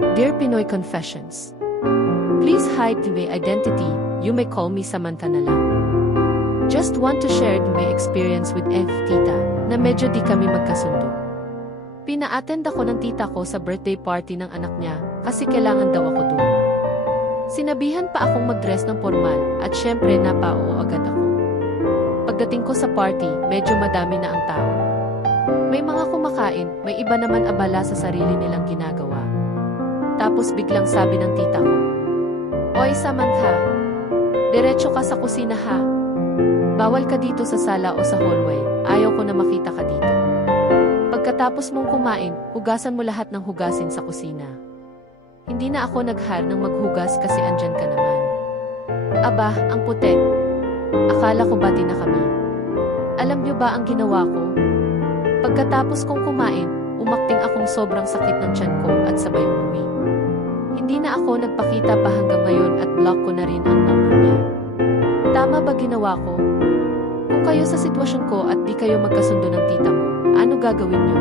Dear Pinoy Confessions, please hide my identity, you may call me Samantha na lang. Just want to share my experience with tita, na medyo di kami magkasundo. Pina-attend ako ng tita ko sa birthday party ng anak niya, kasi kailangan daw ako doon. Sinabihan pa akong mag-dress ng formal, at syempre napao agad ako. Pagdating ko sa party, medyo madami na ang tao. May mga kumakain, may iba naman abala sa sarili nilang ginagawa. Tapos biglang sabi ng tita ko, "Oy Samantha, diretso ka sa kusina ha. Bawal ka dito sa sala o sa hallway, ayaw ko na makita ka dito. Pagkatapos mong kumain, hugasan mo lahat ng hugasin sa kusina." Hindi na ako nag-hire ng maghugas kasi andyan ka naman. Aba, ang putek. Akala ko bati na kami. Alam niyo ba ang ginawa ko? Pagkatapos kong kumain, umakting akong sobrang sakit ng tiyan ko at sabay umuwi. Hindi na ako nagpakita pa hanggang ngayon at block ko na rin ang number niya. Tama ba ginawa ko? Kung kayo sa sitwasyon ko at di kayo magkasundo ng tita mo, ano gagawin niyo?